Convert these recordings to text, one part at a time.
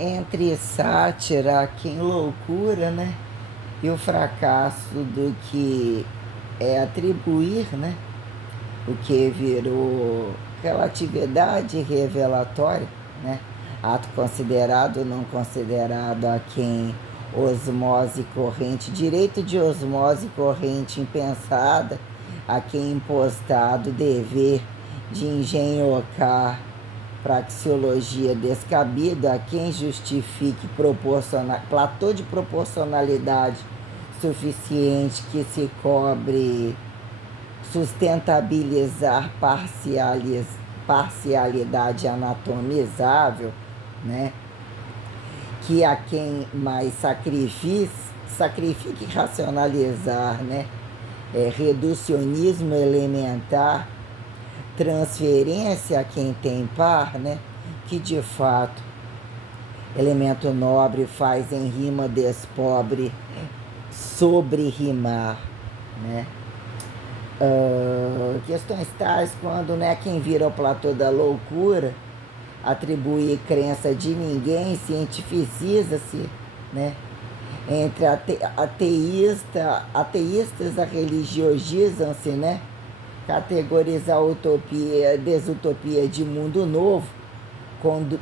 entre sátira, quem loucura, né? E o fracasso do que é atribuir, né? O que virou relatividade revelatória, né? Ato considerado ou não considerado a quem osmose corrente, direito de osmose corrente impensada, a quem impostado dever de engenhocar praxeologia descabida, a quem justifique platô de proporcionalidade suficiente que se cobre sustentabilizar parcialidade anatomizável, né? Que a quem mais sacrifique racionalizar, né? Reducionismo elementar, transferência a quem tem par, né? Que de fato elemento nobre faz em rima despobre sobre rimar, né? Questões tais quando, né, quem vira o platô da loucura atribui crença de ninguém, cientificiza-se, né? Entre ateístas a religiosizam-se, né? Categorizar a utopia, desutopia de mundo novo, como,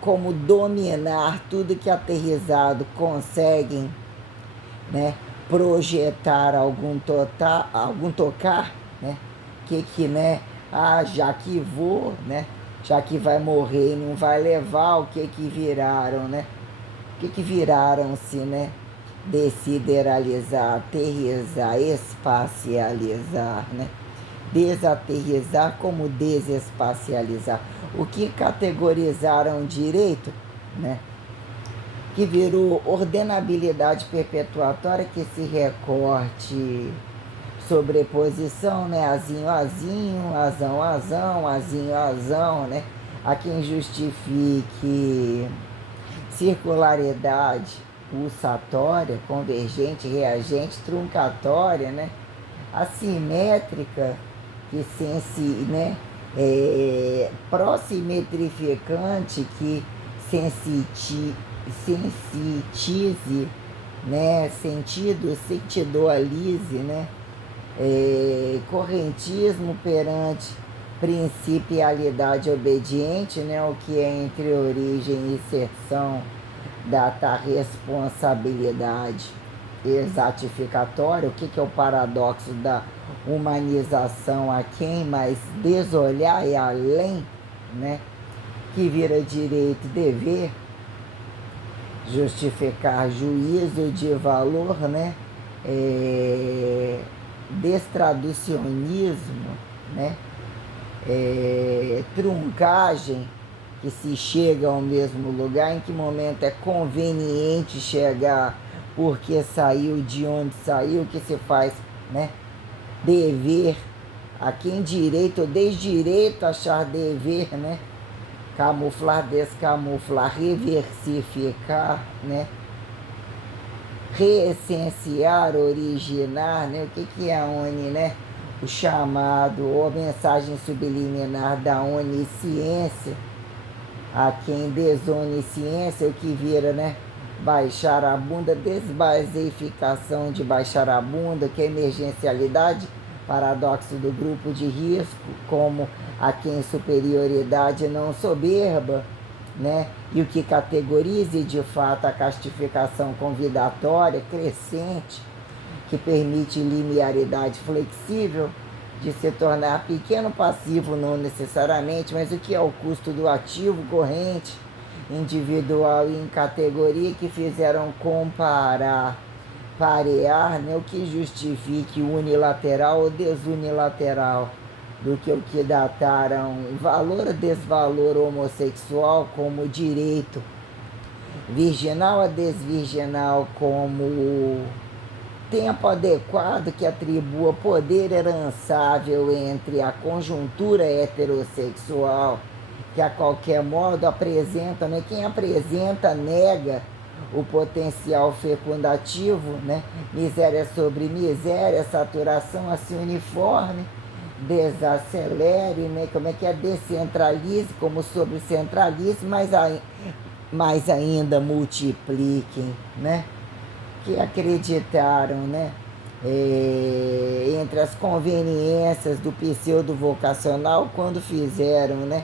como dominar tudo que aterrizado conseguem, né? Projetar algum tocar, né? Né? Já que vou, né? Já que vai morrer e não vai levar, o que viraram, né? O que viraram-se, né? Desideralizar, aterrizar, espacializar, né? Desaterrizar como desespacializar. O que categorizaram direito, né? Que virou ordenabilidade perpetuatória, que se recorte, sobreposição, né? Azinho, azinho, azão, azão, azinho, azão, né? A quem justifique circularidade pulsatória, convergente, reagente, truncatória, né? Assimétrica, que né? Prossimetrificante, que sensitize, né? Sentidoalize, né? Correntismo perante principialidade obediente, né? O que é entre origem e inserção data responsabilidade exatificatória. O que é o paradoxo da humanização a quem mais desolhar e além, né? Que vira direito e dever, justificar juízo de valor, né? Destraducionismo, né? Truncagem, que se chega ao mesmo lugar, em que momento é conveniente chegar, porque saiu de onde saiu, que se faz, né? Dever, a quem direito ou desdireito achar dever, né? Camuflar, descamuflar, reversificar, né? Reessenciar, originar, né? O que é a ONI, né? O chamado ou mensagem subliminar da onisciência, a quem desonisciência, o que vira, né? Baixar a bunda, desbaseificação de baixar a bunda, que é emergencialidade, paradoxo do grupo de risco, como a quem superioridade não soberba, né? E o que categorize de fato a castificação convidatória, crescente, que permite linearidade flexível, de se tornar pequeno passivo, não necessariamente, mas o que é o custo do ativo corrente, individual e em categoria, que fizeram parear, né, o que justifique unilateral ou desunilateral, do que o que dataram valor ou desvalor homossexual como direito, virginal a desvirginal como tempo adequado, que atribua poder herançável entre a conjuntura heterossexual, que a qualquer modo apresenta, né? Quem apresenta nega o potencial fecundativo, né? Miséria sobre miséria, saturação assim uniforme, desacelere, né? Como é que é? Descentralize como sobrecentralize, mas mais ainda multipliquem, né? Que acreditaram, né? Entre as conveniências do pseudo vocacional quando fizeram, né?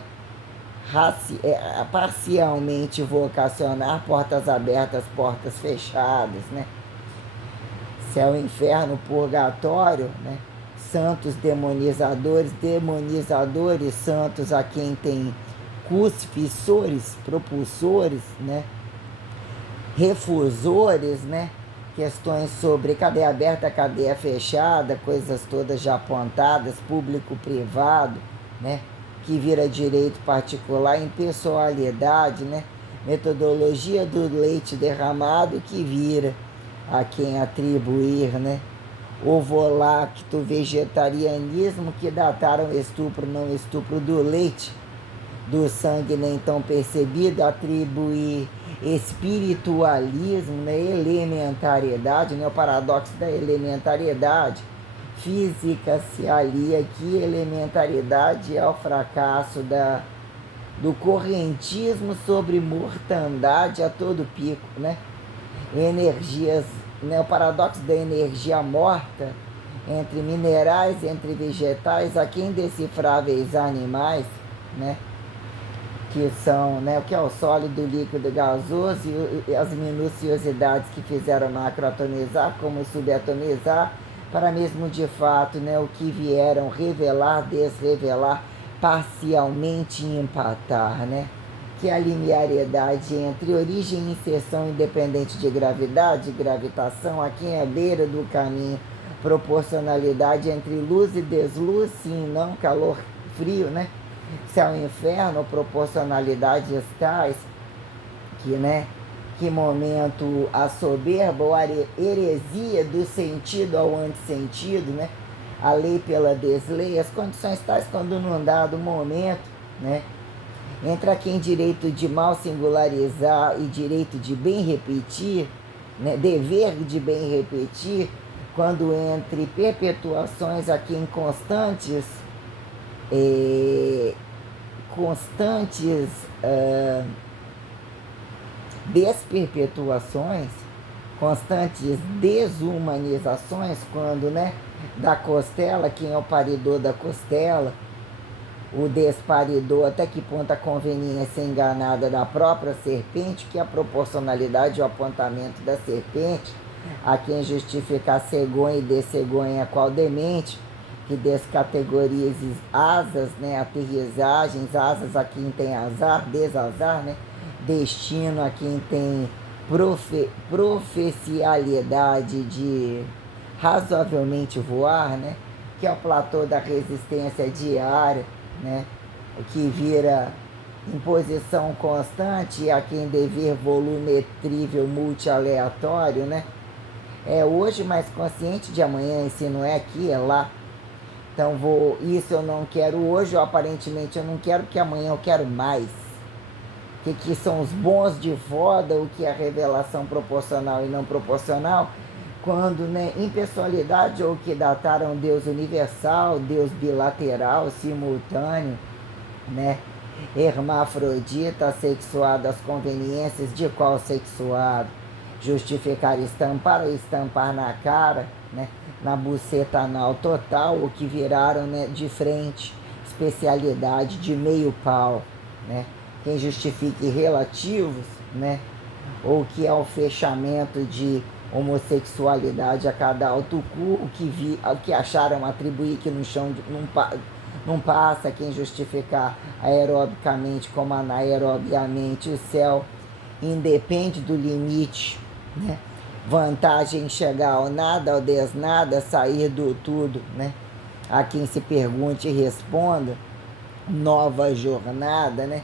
Parcialmente vocacionar, portas abertas, portas fechadas, né? Céu, inferno, purgatório, né? Santos demonizadores, demonizadores santos a quem tem cuspissores, propulsores, né? Refusores, né? Questões sobre cadeia aberta, cadeia fechada, coisas todas já apontadas, público-privado, né? Que vira direito particular, impessoalidade, né? Metodologia do leite derramado que vira a quem atribuir, né? Ovo-lacto, vegetarianismo que dataram estupro, não estupro do leite, do sangue nem tão percebido, atribuir espiritualismo, né? Elementariedade, né? O paradoxo da elementariedade. Física se alia que elementariedade é o fracasso do correntismo sobre mortandade a todo pico, né? Energias, né? O paradoxo da energia morta entre minerais, entre vegetais, aqui indecifráveis animais, né? Que são, né, o que é o sólido, líquido, gasoso e as minuciosidades que fizeram macroatomizar, como subatomizar, para mesmo de fato, né, o que vieram revelar, desrevelar, parcialmente empatar, né? Que é a linearidade entre origem e inserção independente de gravidade, gravitação, aqui é a beira do caminho, proporcionalidade entre luz e desluz, sim, não, calor, frio, né? Céu e inferno, proporcionalidades tais, que, né, que momento a soberba ou a heresia do sentido ao antissentido, né? A lei pela deslei, as condições tais quando num dado momento, né? Entra quem direito de mal singularizar e direito de bem repetir, né? Dever de bem repetir, quando entre perpetuações aqui inconstantes, constantes desperpetuações, constantes desumanizações, quando, né, da costela, quem é o paridor da costela, o desparidor, até que ponto a conveniência enganada da própria serpente, que é a proporcionalidade e o apontamento da serpente, a quem justifica a cegonha e descegonha qual demente, que descategorize asas, né, aterrissagens, asas a quem tem azar, desazar, né, destino a quem tem profecialidade de razoavelmente voar, né, que é o platô da resistência diária, né, que vira imposição constante a quem dever volumetrível multialeatório, né, é hoje mais consciente de amanhã, e se não é aqui, é lá. Então isso eu não quero hoje, ou aparentemente eu não quero, porque amanhã eu quero mais. O que são os bons de foda, o que é a revelação proporcional e não proporcional, quando, né, impessoalidade ou que dataram Deus universal, Deus bilateral, simultâneo, né, hermafrodita, sexuado às conveniências de qual sexuado, justificar estampar ou estampar na cara, né, na buceta anal total, o que viraram, né, de frente, especialidade de meio pau, né, quem justifique relativos, né, ou que é o fechamento de homossexualidade a cada alto cu, o que acharam atribuir que no chão não passa, quem justificar aerobicamente como anaerobiamente, o céu independe do limite, né? Vantagem chegar ao nada, ao desnada, sair do tudo, né? A quem se pergunte e responda, nova jornada, né?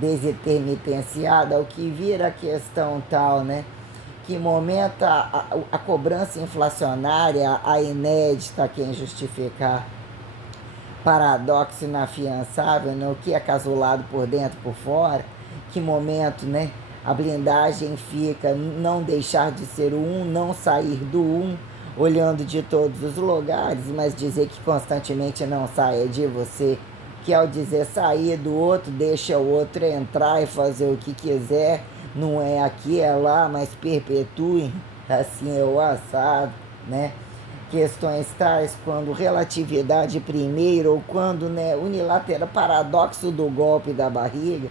Desintermitenciada, o que vira a questão tal, né? Que momento a cobrança inflacionária, a inédita, quem justificar, paradoxo inafiançável, né? O que é casulado por dentro e por fora, que momento, né? A blindagem fica não deixar de ser o um, não sair do um, olhando de todos os lugares, mas dizer que constantemente não saia de você, que ao dizer sair do outro, deixa o outro entrar e fazer o que quiser, não é aqui, é lá, mas perpetuem, assim é o assado, né? Questões tais quando relatividade primeiro, ou quando, né, unilateral, paradoxo do golpe da barriga,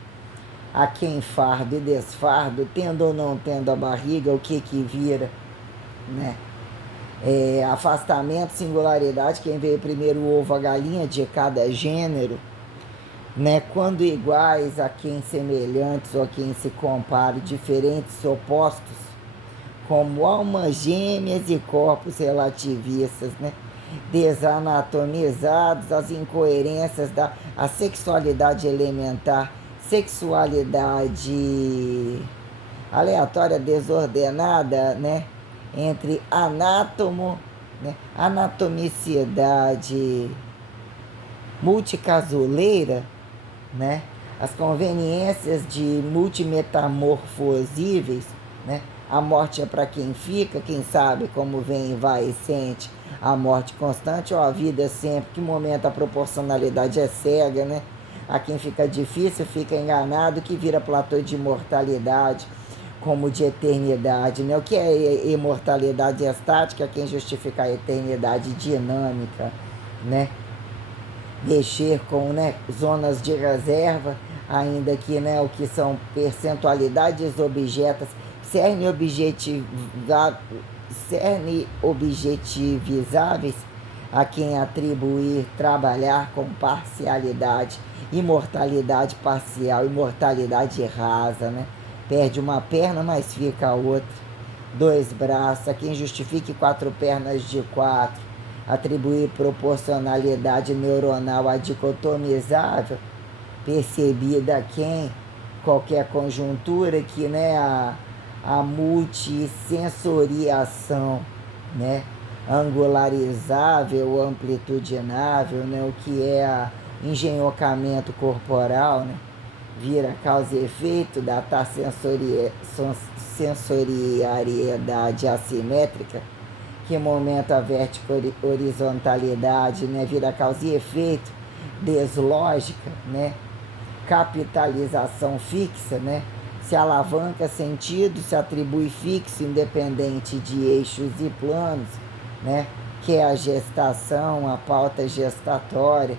a quem fardo e desfardo, tendo ou não tendo a barriga, o que vira, né? Afastamento, singularidade, quem veio primeiro, o ovo, a galinha de cada gênero, né? Quando iguais, a quem semelhantes ou a quem se compare, diferentes, opostos, como almas gêmeas e corpos relativistas, né? Desanatomizados, as incoerências da a sexualidade elementar, sexualidade aleatória, desordenada, né? Entre anátomo, né? Anatomicidade multicasuleira, né? As conveniências de multimetamorfosíveis, né? A morte é para quem fica, quem sabe como vem e vai e sente a morte constante, ou a vida sempre, que momento a proporcionalidade é cega, né? A quem fica difícil, fica enganado, que vira platô de imortalidade, como de eternidade, né? O que é imortalidade estática? Quem justifica a eternidade dinâmica, né? Mexer com, né, zonas de reserva, ainda que, né, o que são percentualidades objetas, cerne objetivizáveis, a quem atribuir trabalhar com parcialidade, imortalidade parcial, imortalidade rasa, né? Perde uma perna, mas fica a outra. 2 braços, a quem justifique 4 pernas de 4, atribuir proporcionalidade neuronal a dicotomizável, percebida a quem qualquer conjuntura que, né, a multissensoriação, né, angularizável, amplitudinável, né, o que é a engenhocamento corporal, né, vira causa e efeito, datar sensoriariedade assimétrica, que momento a vertico-horizontalidade, né, vira causa e efeito, deslógica, né, capitalização fixa, né, se alavanca sentido, se atribui fixo, independente de eixos e planos, né, que é a gestação, a pauta gestatória,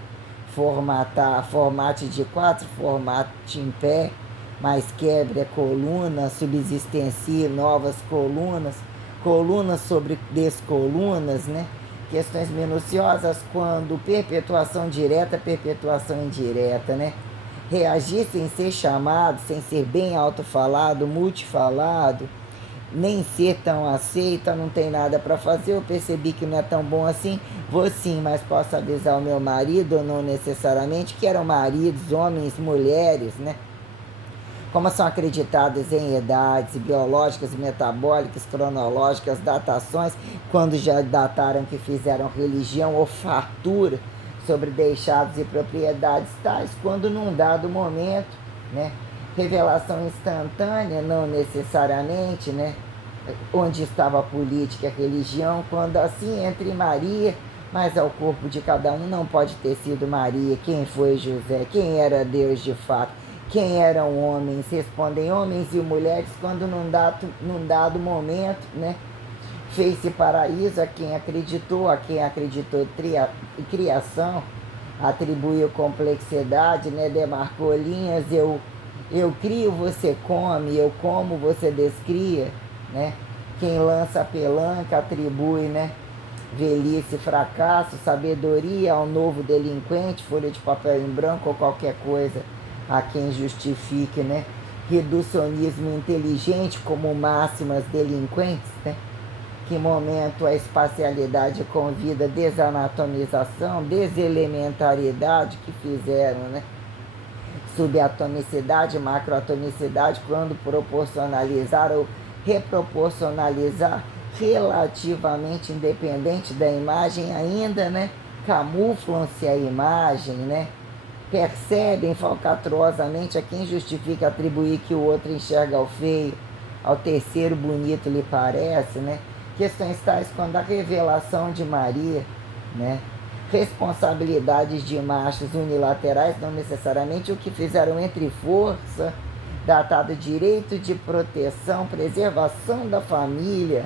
formate de 4, formate em pé, mas quebre a coluna, subsistencie novas colunas, colunas sobre descolunas, né? Questões minuciosas quando perpetuação direta, perpetuação indireta, né? Reagir sem ser chamado, sem ser bem alto-falado, multifalado, nem ser tão aceita, não tem nada para fazer, eu percebi que não é tão bom assim, vou sim, mas posso avisar o meu marido, ou não necessariamente, que eram maridos, homens, mulheres, né? Como são acreditadas em idades biológicas, metabólicas, cronológicas, datações, quando já dataram que fizeram religião ou fartura sobre deixados e propriedades tais, quando num dado momento, né, revelação instantânea, não necessariamente, né, onde estava a política e a religião, quando assim entre Maria, mas ao corpo de cada um não pode ter sido Maria, quem foi José, quem era Deus de fato, quem eram homens, respondem homens e mulheres, quando num dado momento, né, fez-se paraíso a quem acreditou criação, atribuiu complexidade, né, demarcou linhas, eu crio, você come, eu como, você descria, né, quem lança a pelanca atribui, né, velhice, fracasso, sabedoria ao novo delinquente, folha de papel em branco ou qualquer coisa a quem justifique, né, reducionismo inteligente como máximas delinquentes, né, que momento a espacialidade convida desanatomização, deselementaridade que fizeram, né, subatomicidade, macroatomicidade, quando proporcionalizar ou reproporcionalizar relativamente independente da imagem ainda, né, camuflam-se a imagem, né, percebem falcatrosamente a quem justifica atribuir que o outro enxerga o feio, ao terceiro bonito lhe parece, né, questões tais quando a revelação de Maria, né, responsabilidades de machos unilaterais, não necessariamente o que fizeram entre força, datado direito de proteção, preservação da família,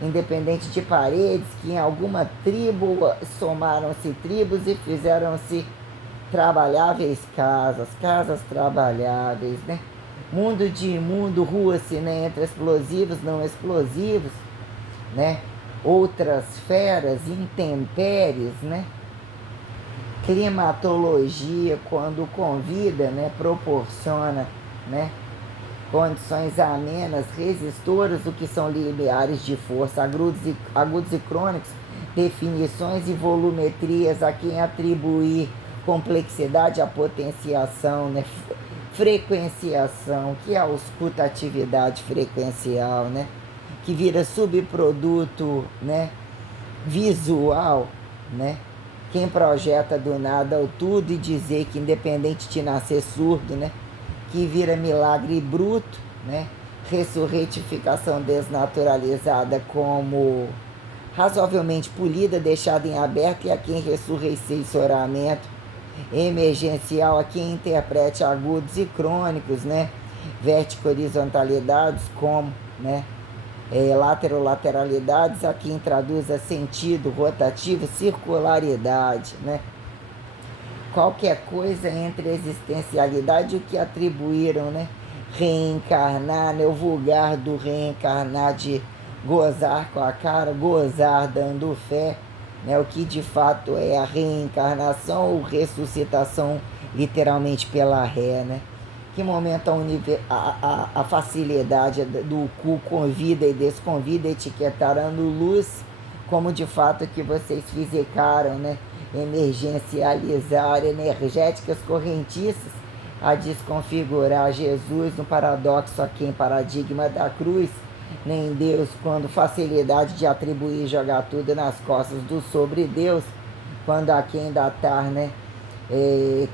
independente de paredes, que em alguma tribo somaram-se tribos e fizeram-se trabalháveis casas, casas trabalháveis, né? Mundo de imundo, rua-se, né? Entre explosivos, não explosivos, né? Outras feras, intempéries, né? Climatologia, quando convida, né? Proporciona, né? Condições amenas, resistoras, o que são limiares de força, agudos e crônicos, definições e volumetrias a quem atribuir complexidade, a potenciação, né? Frequenciação, que é a auscultatividade frequencial, né? Que vira subproduto, né? Visual, né? Quem projeta do nada ao tudo e dizer que independente de nascer surdo, né? Que vira milagre bruto, né? Ressurretificação desnaturalizada como razoavelmente polida, deixada em aberto, e a quem ressurreicionamento emergencial, a quem interprete agudos e crônicos, né? Vertico-horizontalidades como, né? Lateralidades, a quem traduza sentido rotativo, circularidade, né? Qualquer coisa entre existencialidade e o que atribuíram, né? Reencarnar, né? O vulgar do reencarnar, de gozar com a cara, gozar dando fé, né? O que de fato é a reencarnação ou ressuscitação, literalmente pela ré, né? Que momento a facilidade do cu convida e desconvida, etiquetarando luz, como de fato que vocês fisicaram, né? Emergencializar energéticas correntiças a desconfigurar Jesus no paradoxo a quem paradigma da cruz, nem Deus, quando facilidade de atribuir e jogar tudo nas costas do sobre Deus, quando a quem datar, né?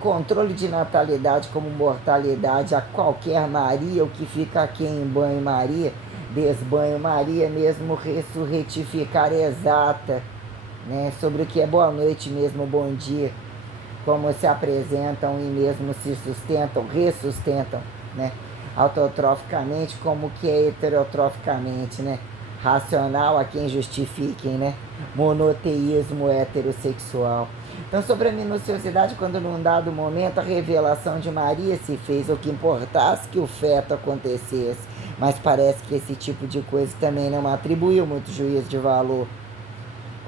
Controle de natalidade como mortalidade a qualquer Maria, o que fica aqui em banho Maria, desbanho Maria, mesmo ressurretificar exata, né, sobre o que é boa noite mesmo, bom dia, como se apresentam e mesmo se sustentam, ressustentam, né, autotroficamente, como que é heterotroficamente, né, racional a quem justifiquem, né, monoteísmo heterossexual. Então, sobre a minuciosidade, quando num dado momento a revelação de Maria se fez, o que importasse que o feto acontecesse, mas parece que esse tipo de coisa também não atribuiu muito juízo de valor.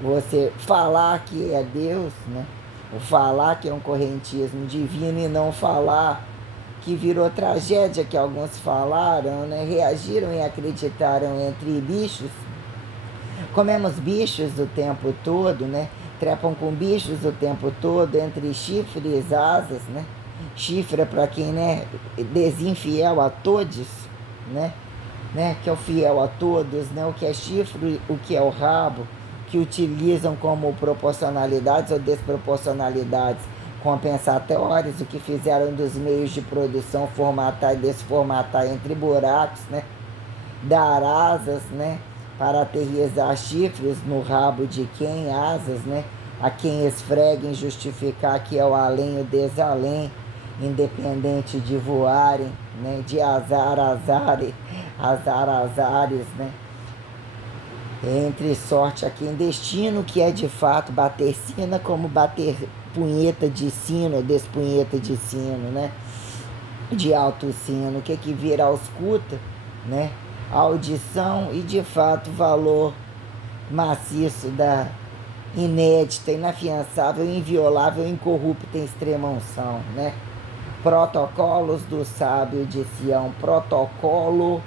Você falar que é Deus, né? Ou falar que é um correntismo divino e não falar que virou tragédia, que alguns falaram, né? Reagiram e acreditaram entre bichos. Comemos bichos o tempo todo, né? Trepam com bichos o tempo todo, entre chifres e asas, né? Chifre é para quem, né? Desinfiel a todos, né? Que é o fiel a todos, né? O que é chifre, o que é o rabo, que utilizam como proporcionalidades ou desproporcionalidades compensatórias, o que fizeram dos meios de produção formatar e desformatar entre buracos, né? Dar asas, né? Para aterrissar chifres no rabo de quem, asas, né? A quem esfreguem, justificar que é o além, o desalém, independente de voarem, né? De azares, né? Entre sorte a quem destino, que é de fato bater sina, como bater punheta de sino, despunheta de sino, né? De alto sino, que vira ausculta, né? Audição e de fato valor maciço da inédita, inafiançável, inviolável, incorrupta em extrema unção, né? Protocolos do sábio de Sião, protocolo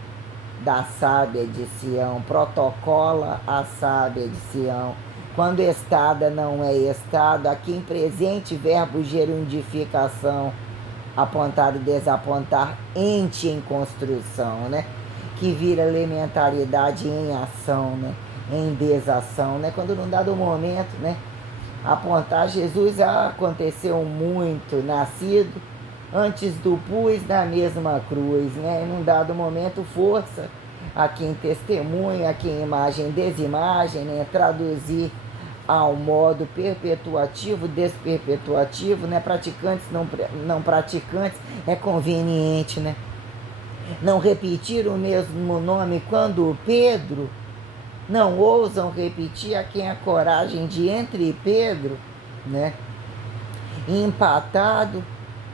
da sábia de Sião, protocola a sábia de Sião. Quando estada não é estado, aqui em presente verbo gerundificação, apontar e desapontar, ente em construção, né? Que vira elementaridade em ação, né? Em desação, né? Quando num dado momento, né? Apontar Jesus aconteceu muito, nascido antes do pus na mesma cruz, né? Em um dado momento, força a quem testemunha, a quem imagem, desimagem, né? Traduzir ao modo perpetuativo, desperpetuativo, né? Praticantes, não praticantes, é conveniente, né? não repetir o mesmo nome quando Pedro, não ousam repetir a quem a coragem de entre Pedro, né? Empatado,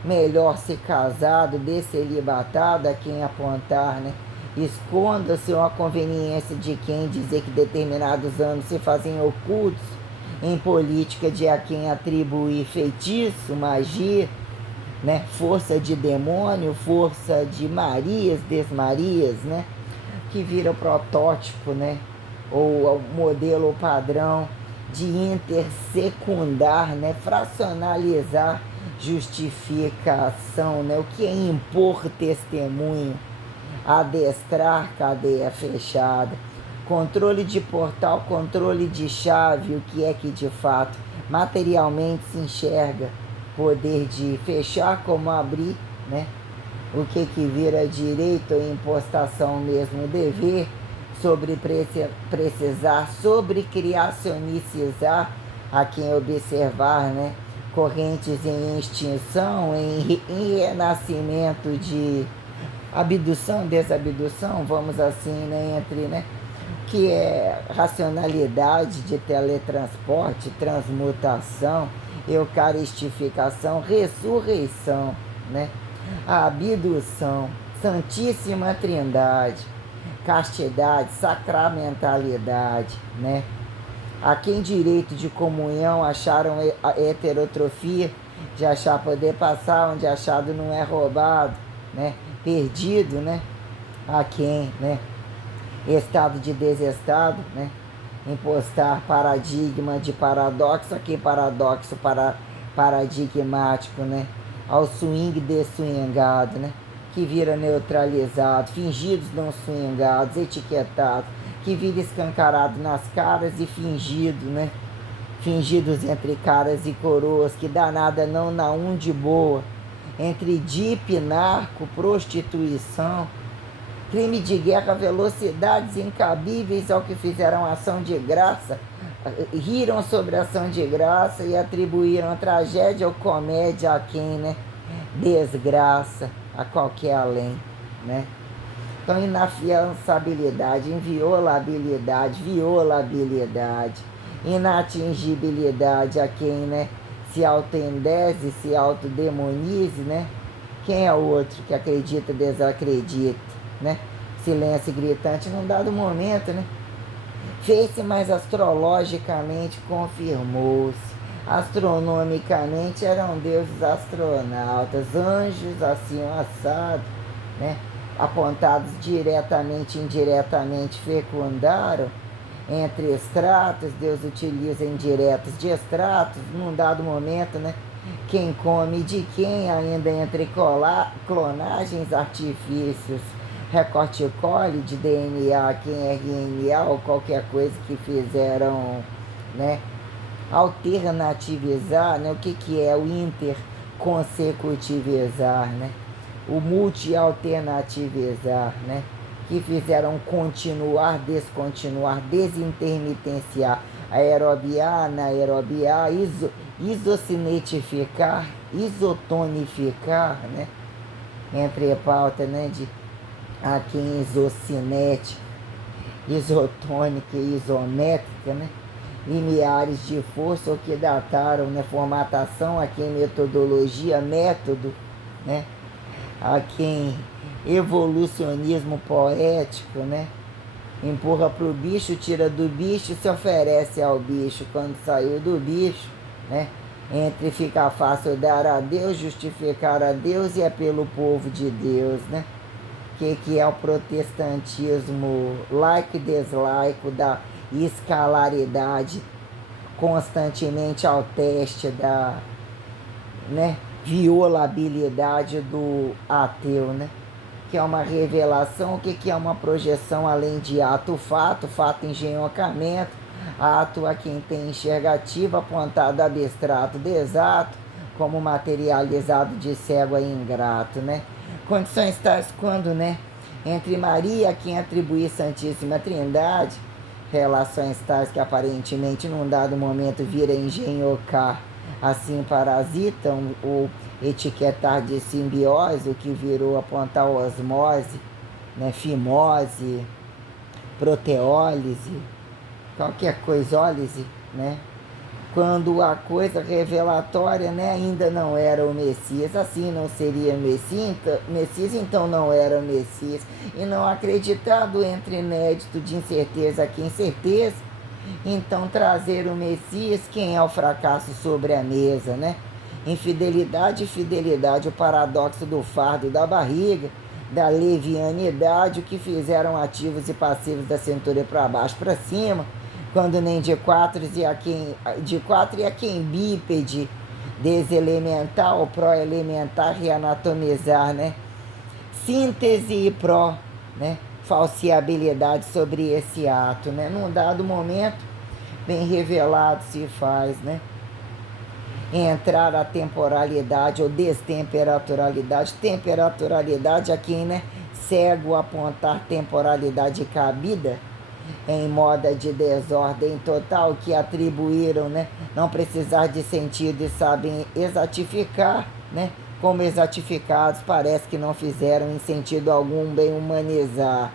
melhor ser casado, descelibatado, a quem apontar, né? Esconda-se a conveniência de quem dizer que determinados anos se fazem ocultos em política de a quem atribuir feitiço, magia, né? Força de demônio, força de Marias, desmarias, né? Que vira o protótipo, né? Ou o modelo ou padrão de intersecundar, né? Fracionalizar justificação, né? O que é impor testemunho, adestrar cadeia fechada, controle de portal, controle de chave, o que é que de fato materialmente se enxerga, poder de fechar como abrir, né? O que vira direito ou impostação mesmo, dever, sobre precisar, sobre criacionicizar a quem observar, né? Correntes em extinção, em renascimento de abdução, desabdução, vamos assim, né? Entre, né? Que é racionalidade de teletransporte, transmutação, eucaristificação, ressurreição, né? A abdução, Santíssima Trindade, castidade, sacramentalidade, né? A quem direito de comunhão acharam a heterotrofia, de achar poder passar onde achado não é roubado, né? Perdido, né? A quem, né? Estado de desestado, né? Impostar paradigma de paradoxo, aqui paradoxo paradigmático, né? Ao swing deswingado, né? Que vira neutralizado, fingidos não swingados, etiquetados, que vira escancarado nas caras e fingido, né? Fingidos entre caras e coroas, que danada não na um de boa, entre dip, narco, prostituição, crime de guerra, velocidades incabíveis ao que fizeram ação de graça, riram sobre a ação de graça e atribuíram tragédia ou comédia a quem, né? Desgraça a qualquer além, né? Então, inafiançabilidade, inviolabilidade, violabilidade, inatingibilidade a quem, né? Se autoendese, se autodemonize, né? Quem é o outro que acredita, desacredita, né? Silêncio gritante num dado momento, né? Fez-se, mas astrologicamente confirmou-se. Astronomicamente eram deuses astronautas, anjos assim assados, né? Apontados diretamente, indiretamente, fecundaram entre estratos. Deus utiliza indiretos de estratos num dado momento, né? Quem come de quem, ainda entre clonagens, artifícios, recorte e cole de DNA, quem é RNA ou qualquer coisa que fizeram, né? Alternativizar, né? O que é o interconsecutivizar, né? O multi-alternativizar, né? Que fizeram continuar, descontinuar, desintermitenciar, aerobiar, anaerobiar, isocinetificar, isotonificar, né? Entre pauta, né? De aqui em isocinética, isotônica e isométrica, né? Limiares de força, o que dataram, né? Formatação, aqui em metodologia, método, né? Aqui em evolucionismo poético, né? Empurra para o bicho, tira do bicho, se oferece ao bicho quando saiu do bicho, né? Entre ficar fácil dar a Deus, justificar a Deus e é pelo povo de Deus, né? Que é o protestantismo laico e deslaico da escalaridade constantemente ao teste da, né, violabilidade do ateu, né? Que é uma revelação, o que é uma projeção além de ato, fato engenhocamento, ato a quem tem enxergativa, apontado abstrato de exato, como materializado de cego a ingrato, né? Condições tais quando, né? Entre Maria, a quem atribui Santíssima Trindade, relações tais que aparentemente num dado momento vira engenhocar, assim parasitam ou etiquetar de simbiose, o que virou apontar osmose, né? Fimose, proteólise, qualquer coisólise, né? Quando a coisa revelatória, né, ainda não era o Messias, assim não seria Messias, então não era Messias, e não acreditado entre inédito de incerteza a quem certeza, então trazer o Messias, quem é o fracasso sobre a mesa, né? Infidelidade e fidelidade, o paradoxo do fardo da barriga, da levianidade, o que fizeram ativos e passivos da cintura para baixo para cima, quando nem de quatro e a quem bípede, deselemental, pró-elementar, reanatomizar, né? Síntese e pró, né? Falseabilidade sobre esse ato, né? Num dado momento, bem revelado se faz, né? Entrar a temporalidade ou destemperaturalidade, temperaturalidade a quem, né? Cego apontar temporalidade cabida, em moda de desordem total, que atribuíram, né, não precisar de sentido e sabem exatificar, né, como exatificados parece que não fizeram em sentido algum bem humanizar,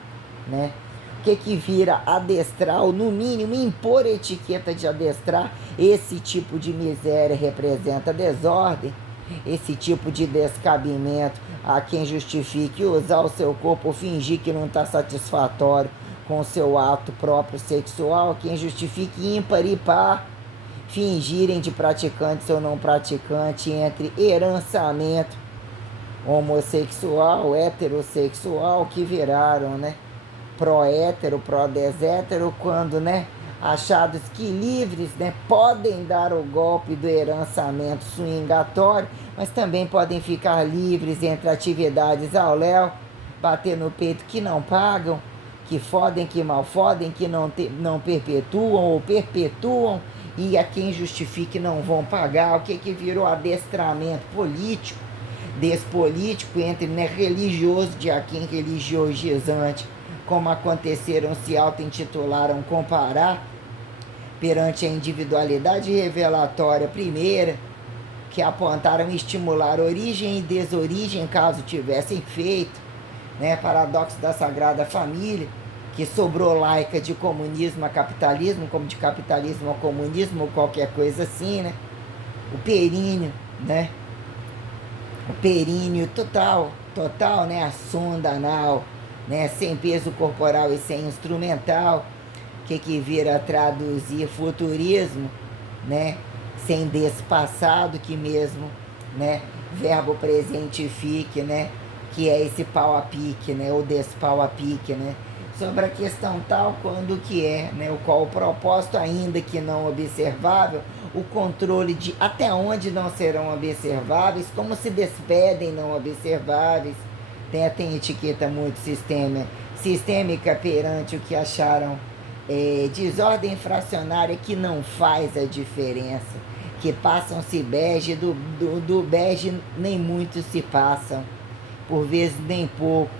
né? O que vira adestrar, ou no mínimo impor etiqueta de adestrar, esse tipo de miséria representa desordem, esse tipo de descabimento a quem justifique usar o seu corpo ou fingir que não está satisfatório com o seu ato próprio sexual, quem justifique ímpar e par, fingirem de praticante ou não praticante entre herançamento homossexual, heterossexual, que viraram, né, pró-hétero, pró-deshétero, quando, né, achados que livres, né, podem dar o golpe do herançamento swingatório, mas também podem ficar livres entre atividades ao léu, bater no peito que não pagam, que fodem, que malfodem, que não perpetuam ou perpetuam, e a quem justifique não vão pagar. O que virou adestramento político, despolítico entre, né, religioso de a quem religiosizante, como aconteceram, se auto-intitularam comparar perante a individualidade revelatória primeira, que apontaram estimular origem e desorigem caso tivessem feito, né? Paradoxo da Sagrada Família, que sobrou laica de comunismo a capitalismo, como de capitalismo a comunismo, ou qualquer coisa assim, né? O períneo, né? O períneo total, né? A sonda anal, né? Sem peso corporal e sem instrumental, que vira traduzir futurismo, né? Sem despassado, que mesmo, né? Verbo presentifique, né? Que é esse pau a pique, né? Ou despau a pique, né? Sobre a questão tal quando que é, né? O qual o propósito, ainda que não observável, o controle de até onde não serão observáveis, como se despedem não observáveis. Tem etiqueta muito sistêmica perante o que acharam desordem fracionária, que não faz a diferença, que passam-se bege, do bege nem muito se passam, por vezes nem pouco,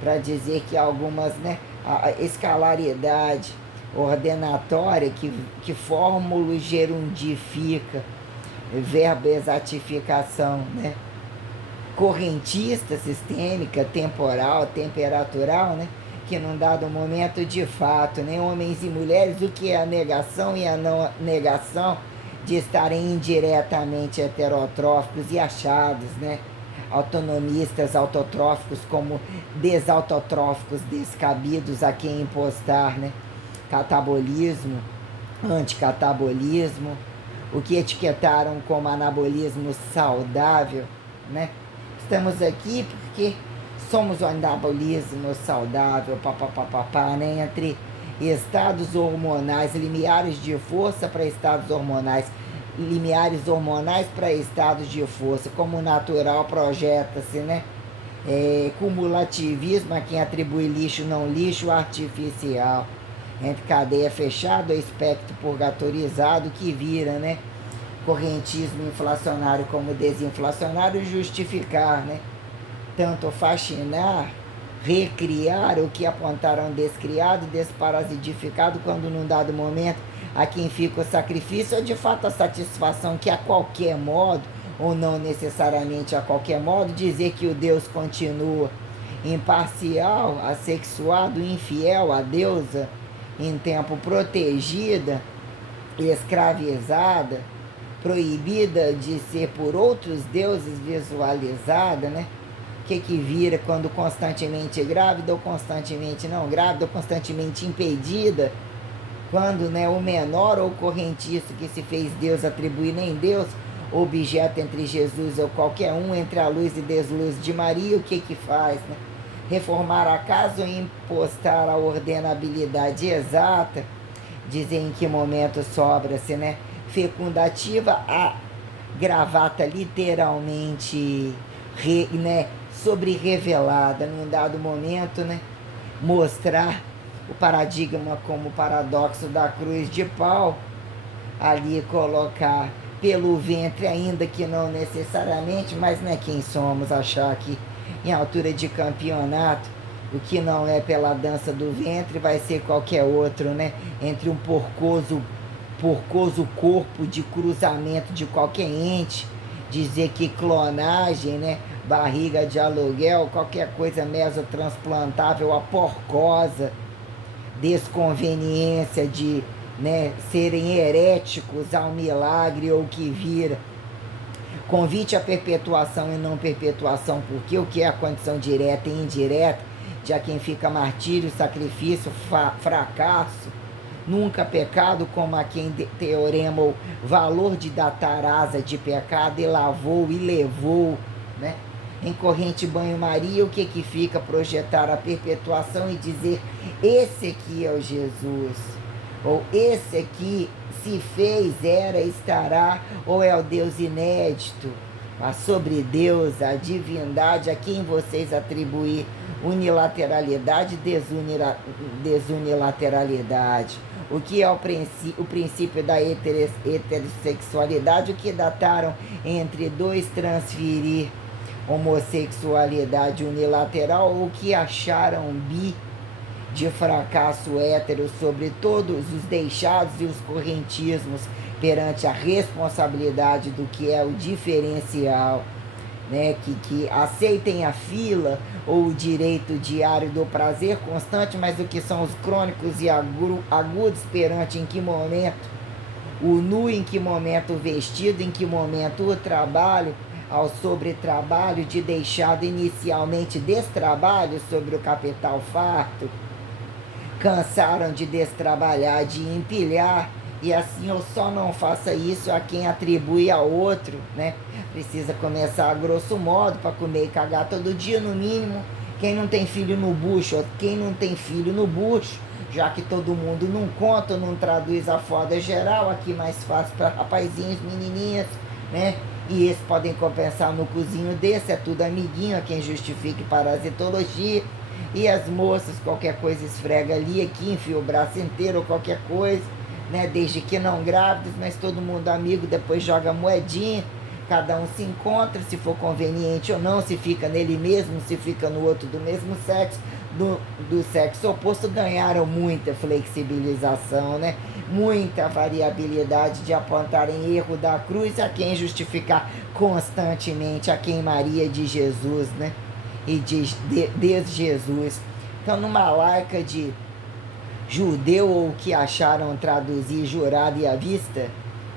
para dizer que algumas, né, a escalaridade ordenatória que fórmulo gerundifica, verbo exatificação, né, correntista, sistêmica, temporal, temperatural, né, que num dado momento, de fato, né, homens e mulheres, o que é a negação e a não negação de estarem indiretamente heterotróficos e achados, né, autonomistas, autotróficos como desautotróficos, descabidos a quem impostar, né, catabolismo, anticatabolismo, o que etiquetaram como anabolismo saudável, né? Estamos aqui porque somos o anabolismo saudável, papapá, né? Entre estados hormonais, limiares de força para estados hormonais, limiares hormonais para estados de força, como natural projeta-se, né? Cumulativismo a quem atribui lixo, não lixo, artificial, entre cadeia fechada e espectro purgatorizado, que vira, né, correntismo inflacionário como desinflacionário, justificar, né, tanto fascinar, recriar o que apontaram descriado, desparasitificado, quando num dado momento a quem fica o sacrifício é de fato a satisfação que a qualquer modo ou não necessariamente a qualquer modo, dizer que o Deus continua imparcial, assexuado, infiel, a deusa em tempo protegida, escravizada, proibida de ser por outros deuses visualizada, né? O que vira quando constantemente grávida ou constantemente não grávida ou constantemente impedida, quando, né, o menor ou correntista que se fez Deus atribuir nem Deus, objeto entre Jesus ou qualquer um, entre a luz e desluz de Maria, o que faz, né? Reformar a casa ou impostar a ordenabilidade exata, dizer em que momento sobra-se, né? Fecundativa, a gravata literalmente né, sobre-revelada num dado momento, né? Mostrar o paradigma como paradoxo da cruz de pau, ali colocar pelo ventre, ainda que não necessariamente, mas não é quem somos achar que em altura de campeonato o que não é pela dança do ventre vai ser qualquer outro, né? Entre um porcoso corpo de cruzamento de qualquer ente, dizer que clonagem, né? Barriga de aluguel, qualquer coisa mesotransplantável, a porcosa, desconveniência de, né, serem heréticos ao milagre ou que vira. Convite à perpetuação e não perpetuação, porque o que é a condição direta e indireta de a quem fica martírio, sacrifício, fracasso, nunca pecado, como a quem teorema o valor de datar asa de pecado e lavou e levou, né? Em corrente banho-maria, o que fica? Projetar a perpetuação e dizer, esse aqui é o Jesus, ou esse aqui se fez, era, estará, ou é o Deus inédito, a sobre Deus, a divindade, a quem vocês atribuir unilateralidade e desunilateralidade. O que é o princípio da heterossexualidade, o que dataram entre dois transferir homossexualidade unilateral, ou o que acharam bi de fracasso hétero sobre todos os deixados e os correntismos perante a responsabilidade do que é o diferencial, né? Que aceitem a fila ou o direito diário do prazer constante, mas o que são os crônicos e agudos perante em que momento o nu, em que momento o vestido, em que momento o trabalho, ao sobretrabalho de deixado inicialmente destrabalho sobre o capital farto, cansaram de destrabalhar, de empilhar, e assim eu só não faça isso a quem atribui a outro, né? Precisa começar a grosso modo para comer e cagar todo dia no mínimo. Quem não tem filho no bucho, quem não tem filho no bucho, já que todo mundo não conta, não traduz a foda geral, aqui mais fácil para rapazinhos, menininhas, né? E esses podem compensar no cozinho desse, é tudo amiguinho, a quem justifique parasitologia. E as moças, qualquer coisa esfrega ali, aqui, enfia o braço inteiro ou qualquer coisa, né? Desde que não grávidas, mas todo mundo amigo, depois joga moedinha, cada um se encontra, se for conveniente ou não, se fica nele mesmo, se fica no outro do mesmo sexo, do sexo oposto, ganharam muita flexibilização, né? Muita variabilidade de apontarem erro da cruz a quem justificar constantemente a quem Maria de Jesus, né? E desde Jesus. Então, numa laica de judeu, ou que acharam traduzir jurado e à vista,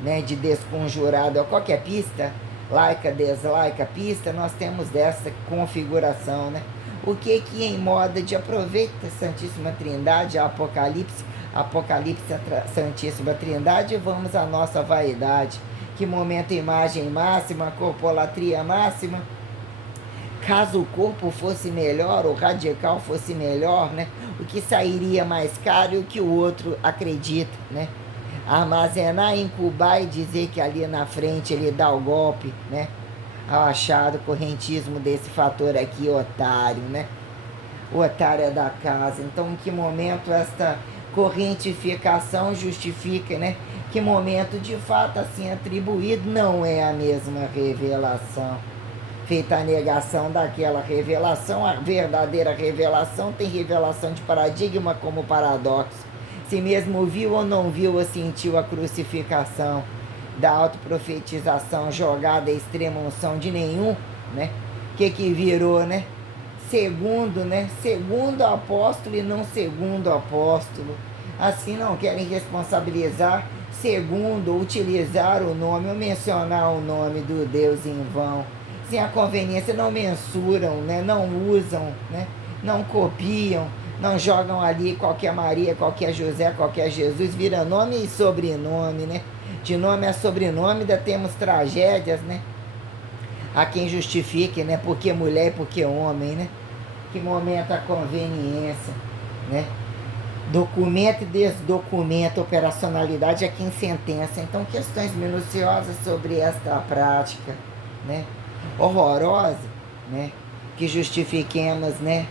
né, de desconjurado a qualquer pista, laica, deslaica, pista, nós temos dessa configuração, né? O que em moda de aproveita a Santíssima Trindade, a Apocalipse, a Santíssima Trindade, e vamos à nossa vaidade. Que momento imagem máxima, corpolatria máxima. Caso o corpo fosse melhor, o radical fosse melhor, né? O que sairia mais caro e o que o outro acredita, né? Armazenar, incubar e dizer que ali na frente ele dá o golpe, né? Ao achado correntismo desse fator aqui, otário, né? O otário é da casa. Então, em que momento esta correntificação justifica, né? Que momento, de fato, assim atribuído, não é a mesma revelação. Feita a negação daquela revelação, a verdadeira revelação tem revelação de paradigma como paradoxo. Se mesmo viu ou não viu ou sentiu a crucificação, da autoprofetização jogada à extrema unção de nenhum, né? Que virou, né? Segundo, né? Segundo apóstolo e não segundo apóstolo. Assim não querem responsabilizar segundo, utilizar o nome ou mencionar o nome do Deus em vão. Sem a conveniência, não mensuram, né? Não usam, né? Não copiam, não jogam ali qualquer Maria, qualquer José, qualquer Jesus, vira nome e sobrenome, né? De nome a sobrenome ainda temos tragédias, né? Há quem justifique, né? Porque mulher e porque homem, né? Que momento a conveniência, né? Documento e desdocumento, operacionalidade é quem sentença. Então, questões minuciosas sobre esta prática, né? Horrorosa, né? Que justifiquemos, né?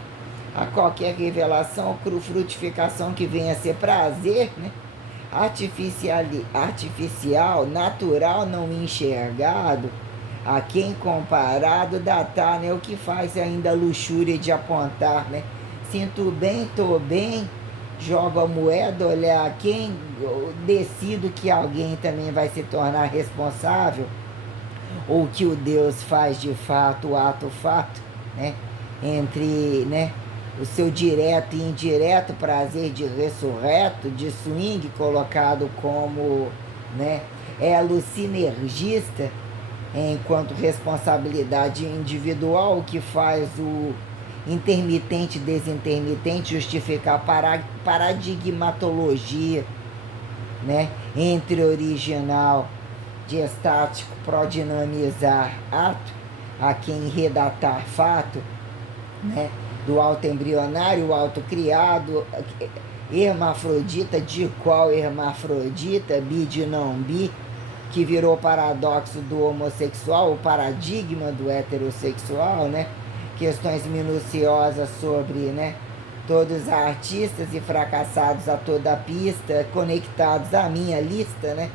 A qualquer revelação ou frutificação que venha a ser prazer, né? Artificial, natural, não enxergado, a quem comparado datar, né? O que faz ainda a luxúria de apontar, né? Sinto bem, tô bem, jogo a moeda, olhar a quem, decido que alguém também vai se tornar responsável, ou que o Deus faz de fato, o ato-fato, né? Entre, né? O seu direto e indireto prazer de ressurreto, de swing colocado como, né? Elo sinergista, enquanto responsabilidade individual, que faz o intermitente desintermitente justificar paradigmatologia, né? Entre original, diestático, prodinamizar ato, a quem redatar fato, né? Do alto embrionário, o alto criado, hermafrodita, de qual hermafrodita, bi de não bi, que virou paradoxo do homossexual, o paradigma do heterossexual, né? Questões minuciosas sobre, né? Todos artistas e fracassados a toda a pista, conectados à minha lista, né?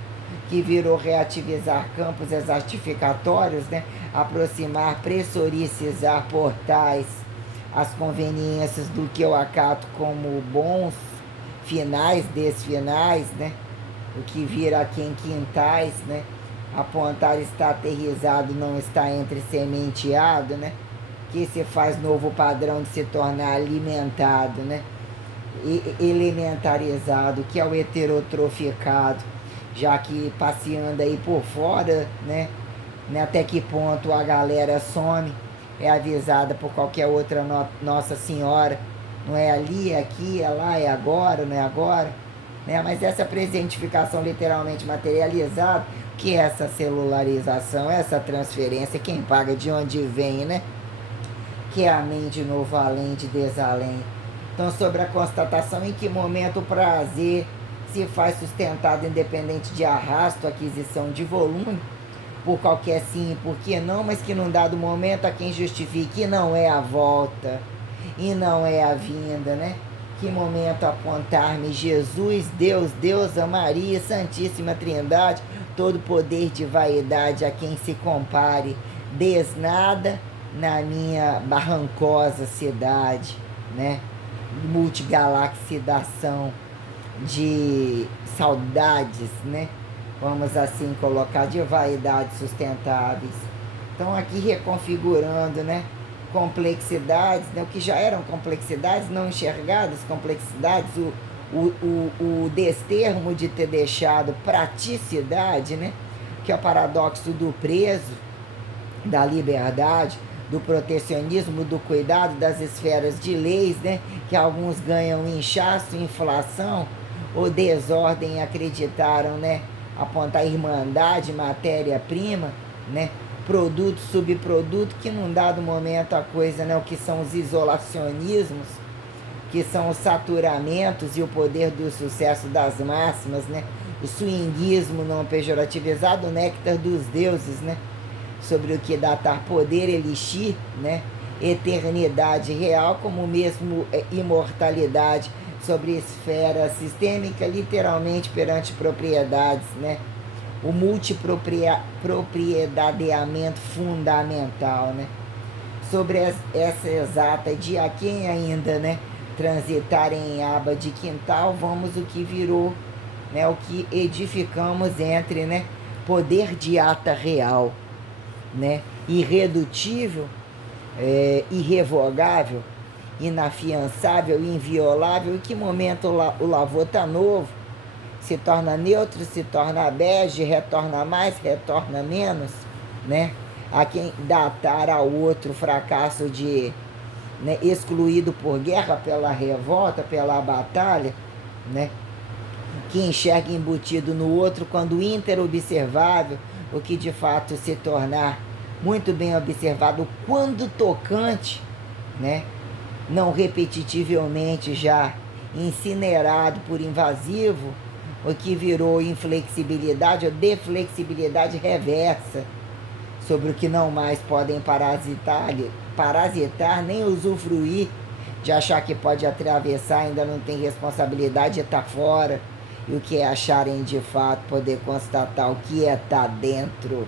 Que virou reativizar campos exartificatórios, né? Aproximar, pressuricizar portais, as conveniências do que eu acato como bons finais, desfinais, né? O que vira aqui em quintais, né? Apontar está aterrizado, não está entre sementeado, né? Que se faz novo padrão de se tornar alimentado, né? Elementarizado, que é o heterotroficado, já que passeando aí por fora, né? Até que ponto a galera some, é avisada por qualquer outra Nossa Senhora, não é ali, é aqui, é lá, é agora, não é agora, né? Mas essa presentificação literalmente materializada, que é essa celularização, essa transferência, quem paga, de onde vem, né? Que é amém de novo, além de desalém. Então, sobre a constatação, em que momento o prazer se faz sustentado independente de arrasto, aquisição de volume, por qualquer sim e por que não, mas que num dado momento a quem justifique, que não é a volta e não é a vinda, né? Que momento apontar-me Jesus, Deus, Deusa, Maria, Santíssima Trindade, todo poder de vaidade a quem se compare, desnada na minha barrancosa cidade, né? Multigalaxidação de saudades, né? Vamos assim colocar, de vaidades sustentáveis. Então aqui reconfigurando, né? Complexidades, né? O que já eram complexidades não enxergadas, complexidades, o destermo de ter deixado praticidade, né? Que é o paradoxo do preso, da liberdade, do protecionismo, do cuidado das esferas de leis, né? Que alguns ganham inchaço, inflação ou desordem, acreditaram, né? Apontar irmandade, matéria-prima, né? Produto, subproduto, que num dado momento a coisa, né? O que são os isolacionismos, que são os saturamentos e o poder do sucesso das máximas, né? O swinguismo não pejorativizado, o néctar dos deuses, né? Sobre o que datar poder, elixir, né? Eternidade real, como mesmo imortalidade, sobre esfera sistêmica, literalmente perante propriedades, né? O multipropriedadeamento fundamental, né? Sobre essa exata de a quem ainda, né? Transitar em aba de quintal, vamos o que virou, né? O que edificamos entre, né? poder de ata real, né? Irredutível, irrevogável, inafiançável, inviolável. Em que momento o lavor está novo? Se torna neutro, se torna bege, retorna mais, retorna menos, né? A quem datar ao outro fracasso de, né, excluído por guerra, pela revolta, pela batalha, né? Que enxerga embutido no outro quando interobservável, o que de fato se tornar muito bem observado quando tocante, né? Não repetitivelmente já incinerado por invasivo, o que virou inflexibilidade ou deflexibilidade reversa, sobre o que não mais podem parasitar nem usufruir, de achar que pode atravessar, ainda não tem responsabilidade de estar fora, e o que é acharem de fato poder constatar o que é estar dentro.